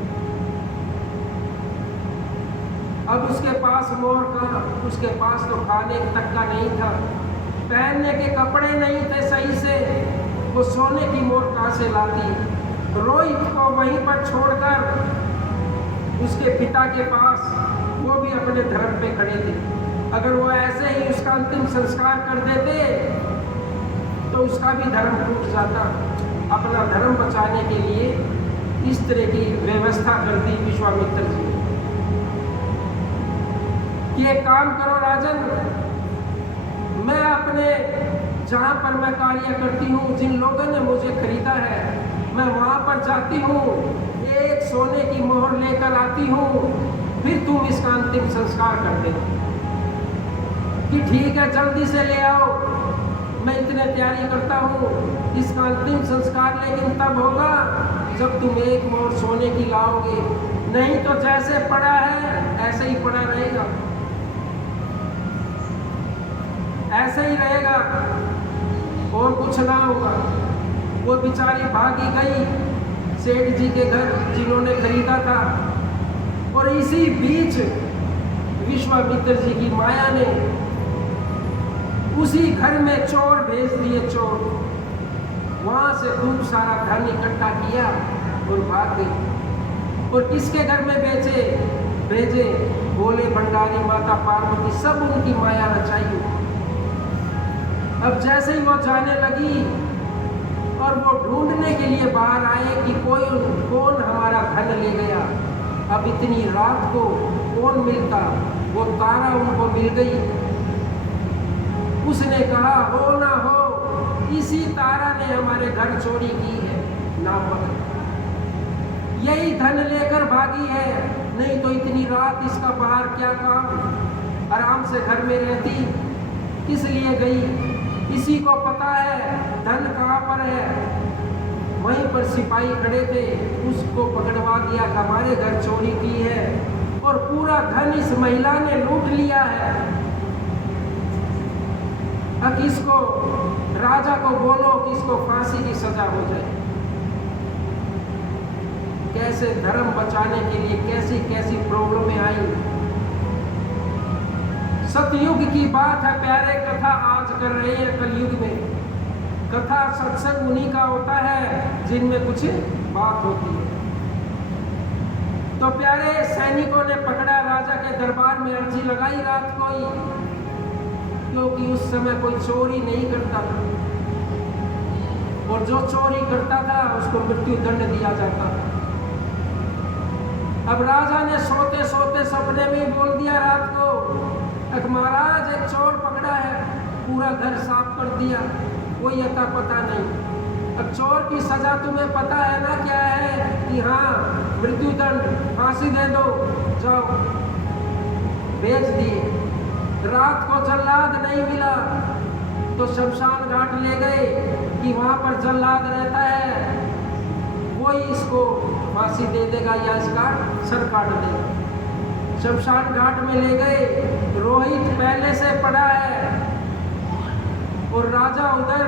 अब उसके पास मोहर का, उसके पास तो खाने तक का नहीं था, पहनने के कपड़े नहीं थे सही से, वो सोने की मोहर कहाँ से लाती? रोहित को वहीं पर छोड़कर उसके पिता के पास, वो भी अपने धर्म पे खड़े थे। अगर वो ऐसे ही उसका अंतिम संस्कार कर देते तो उसका भी धर्म टूट जाता। अपना धर्म बचाने के लिए इस तरह की व्यवस्था कर दी विश्वामित्र जी ने कि एक काम करो राजन, मैं अपने जहाँ पर मैं कार्य करती हूँ, जिन लोगों ने मुझे खरीदा है, मैं वहाँ पर जाती हूँ, एक सोने की मोहर लेकर आती हूँ, फिर तुम इसका अंतिम संस्कार कर देना। कि ठीक है जल्दी से ले आओ। मैं इतने तैयारी करता हूँ, इसका अंतिम संस्कार लेकिन तब होगा जब तुम एक मोर सोने की लाओगे, नहीं तो जैसे पड़ा है ऐसे ही पड़ा रहेगा, ऐसे ही रहेगा और कुछ ना होगा। वो बेचारी भागी गई सेठ जी के घर जिन्होंने खरीदा था, और इसी बीच विश्वामित्र जी की माया ने उसी घर में चोर भेज दिए, चोर वहां से खूब सारा धन इकट्ठा किया और भाग गए। और किसके घर में भेजे? भोले भंडारी, माता पार्वती, सब उनकी माया रचाई। अब जैसे ही वो जाने लगी और वो ढूंढने के लिए बाहर आए कि कौन हमारा धन ले गया, अब इतनी रात को कौन मिलता, वो तारा उनको मिल गई। उसने कहा हो ना हो इसी तारा ने हमारे घर चोरी की है, ना पकड़, यही धन लेकर भागी है, नहीं तो इतनी रात इसका बाहर क्या काम, आराम से घर में रहती, किस लिए गई, इसी को पता है धन कहाँ पर है। वहीं पर सिपाही खड़े थे, उसको पकड़वा दिया, हमारे घर चोरी की है और पूरा धन इस महिला ने लूट लिया है। अब इसको राजा को बोलो कि इसको फांसी की सजा हो जाए। कैसे धर्म बचाने के लिए कैसी कैसी प्रॉब्लमें आई। सतयुग की बात है प्यारे, कथा आज कर रहे हैं कलयुग में। कथा सत्संग उन्हीं का होता है जिनमें कुछ बात होती है। तो प्यारे, सैनिकों ने पकड़ा, राजा के दरबार में अर्जी लगाई रात को ही, क्योंकि उस समय कोई चोरी नहीं करता था, और जो चोरी करता था उसको मृत्यु दंड दिया जाता था। अब राजा ने सोते सोते सपने में बोल दिया रात को, महाराज एक चोर पकड़ा है, पूरा घर साफ कर दिया, कोई अता पता नहीं। अब चोर की सजा तुम्हें पता है ना क्या है, कि हाँ मृत्यु दंड, फांसी दे दो, जाओ। भेज दिए। रात को जल्लाद नहीं मिला तो शमशान घाट ले गए कि वहाँ पर जल्लाद रहता है, कोई इसको फांसी दे देगा या इसका सर काट देगा। शमशान घाट में ले गए, रोहित पहले से पड़ा है और राजा उधर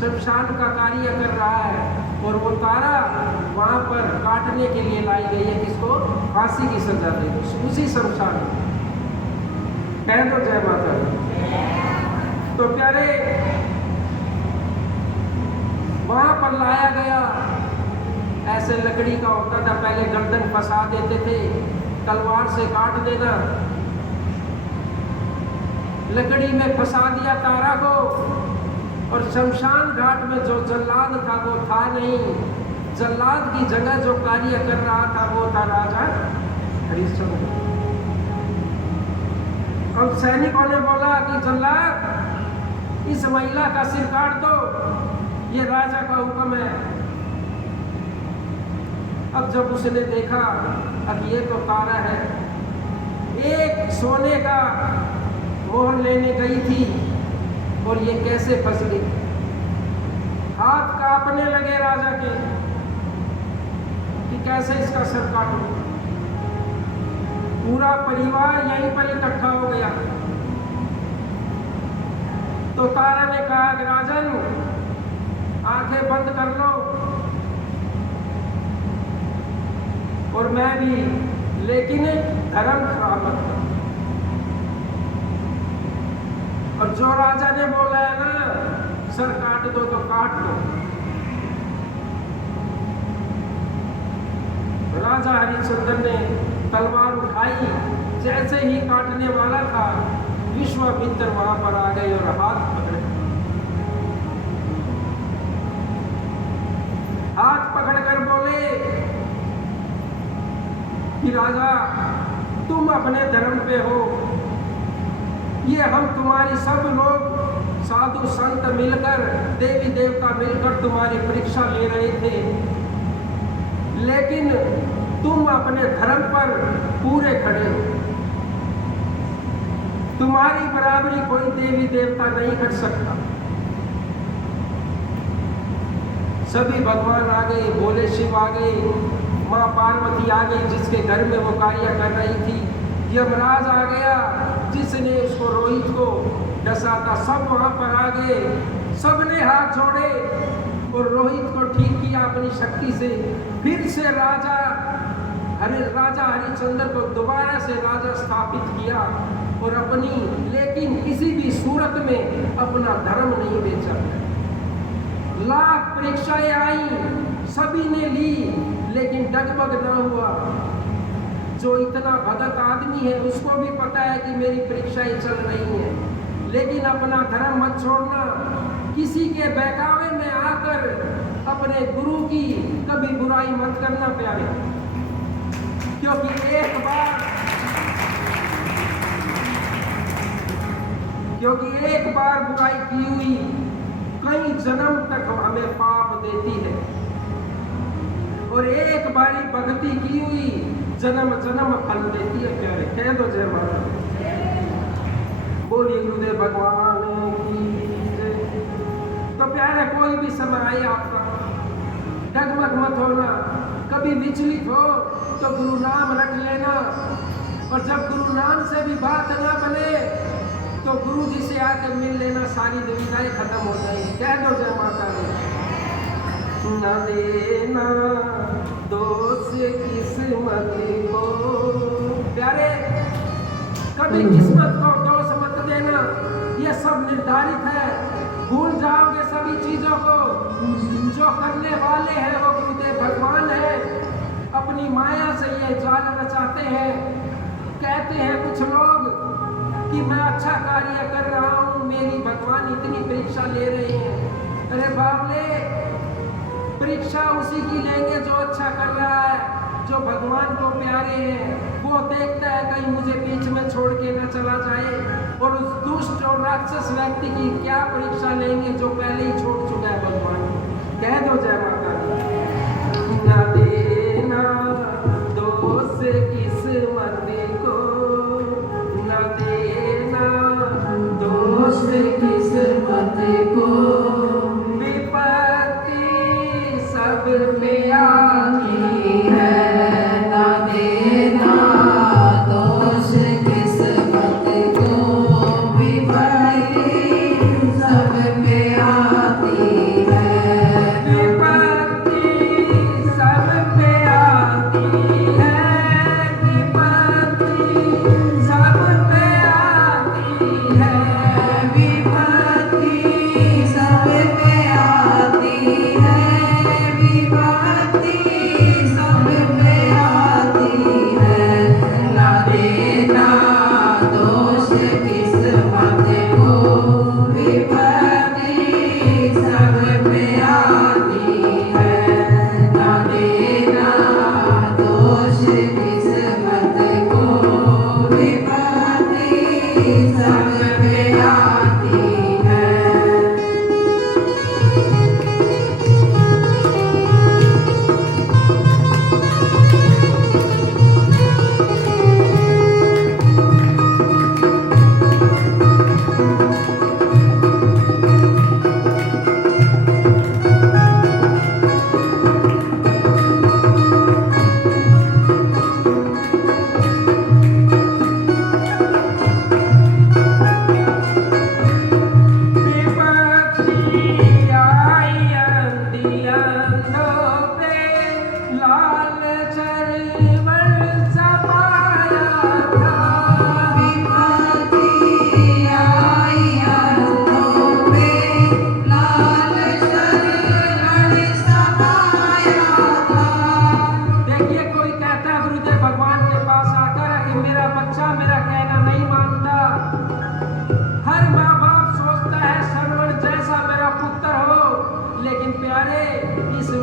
शमशान का कार्य कर रहा है, और वो तारा वहाँ पर काटने के लिए लाई गई है, किसको फांसी की सजा दे दो उसी शमशान में। कह दो जय माता दी। तो प्यारे, वहाँ पर लाया गया, ऐसे लकड़ी का होता था, पहले गर्दन फंसा देते थे, तलवार से काट देना, लकड़ी में फंसा दिया तारा को। और शमशान घाट में जो जल्लाद था वो था नहीं, जल्लाद की जगह जो कार्य कर रहा था वो था राजा हरिश्चंद्र। अब सैनिकों ने बोला कि जल्लाद इस महिला का सिर काट दो, ये राजा का हुक्म है। अब जब उसने देखा अब ये तो तारा है, एक सोने का मोहर लेने गई थी और ये कैसे फंस गई। हाथ कांपने लगे राजा के कि कैसे इसका सर काटूं। पूरा परिवार यहीं पर इकट्ठा हो गया। तो तारा ने कहा कि राजन आंखें बंद कर लो और मैं भी, लेकिन धर्म खराब मत करो। और जो राजा ने बोला है ना सर काट दो तो काट दो। राजा हरिश्चंद्र ने तलवार उठाई, जैसे ही काटने वाला था विश्वामित्र वहां पर आ गए और हाथ पकड़े। हाथ पकड़कर बोले कि राजा तुम अपने धर्म पे हो, ये हम तुम्हारी सब लोग साधु संत मिलकर, देवी देवता मिलकर तुम्हारी परीक्षा ले रहे थे, लेकिन तुम अपने धर्म पर पूरे खड़े हो। तुम्हारी बराबरी कोई देवी देवता नहीं कर सकता। सभी भगवान आ गए, भोले शिव आ गए, माँ पार्वती आ गई जिसके घर में वो कार्य कर रही थी, यमराज आ गया जिसने उसको रोहित को डसा था, सब वहाँ पर आ गए, सबने हाथ जोड़े और रोहित को ठीक किया अपनी शक्ति से। फिर से राजा हरिश्चंद्र को दोबारा से राजा स्थापित किया और अपनी, लेकिन किसी भी सूरत में अपना धर्म नहीं बेचा। लाख परीक्षाएं आई, सभी ने ली, लेकिन डगमग ना हुआ। जो इतना भगत आदमी है उसको भी पता है कि मेरी परीक्षाएं चल रही हैं, लेकिन अपना धर्म मत छोड़ना। किसी के बहकावे में आकर अपने गुरु की कभी बुराई मत करना प्यारे, क्योंकि एक बार बुराई की हुई कई जन्म तक हमें पाप देती है, और एक बारी भक्ति की हुई जन्म जन्म फल देती है प्यारे। कह दो जय माता। बोलिए गुरुदेव भगवान की जय। तो प्यारे कोई भी समय आए आपका, डगमग मत होना, कभी विचलित हो तो गुरु नाम रख लेना, और जब गुरु नाम से भी बात ना बने तो गुरु जी से आकर मिल लेना, सारी दुविधाएं खत्म हो जाएंगी। कह दो जय माता दी। न देना दोष किस्मत को, प्यारे कभी किस्मत को दोष मत देना, ये सब निर्धारित है। भूल जाओगे सभी चीजों को, जो करने वाले हैं वो गुरुदेव भगवान है। अपनी माया से ये जाल रचाते हैं। कहते हैं कुछ लोग कि मैं अच्छा कार्य कर रहा हूँ, मेरी भगवान इतनी परीक्षा ले रहे हैं। अरे बाबले, परीक्षा उसी की लेंगे जो अच्छा कर रहा है, जो भगवान को प्यारे हैं। वो देखता है कहीं मुझे बीच में छोड़ के न चला जाए, और उस दुष्ट और राक्षस व्यक्ति की क्या परीक्षा लेंगे जो पहले ही छोड़ चुका है भगवान। कह दो जय माता दी। न देना दोष किस्मत को, न देना दोष किस्मत को, विपत्ति सब पे आती है। न देना दोष किस्मत को, विपत्ति सब पे आती है। विपत्ति सब पे आती है, विपत्ति सब पे आती है, विपत्ति सब पे आती है, विपत्ति सब पे आती है। न देना दोष किस्मत को, विपत्ति सब पे आती है। न देना दोष किस्मत को, विपत्ति सब पे आती है।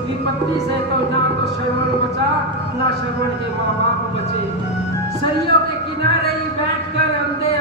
विपत्ति से तो ना तो श्रवण बचा, ना श्रवण के माँ बाप बचे। सरियों के किनारे ही बैठकर अंधे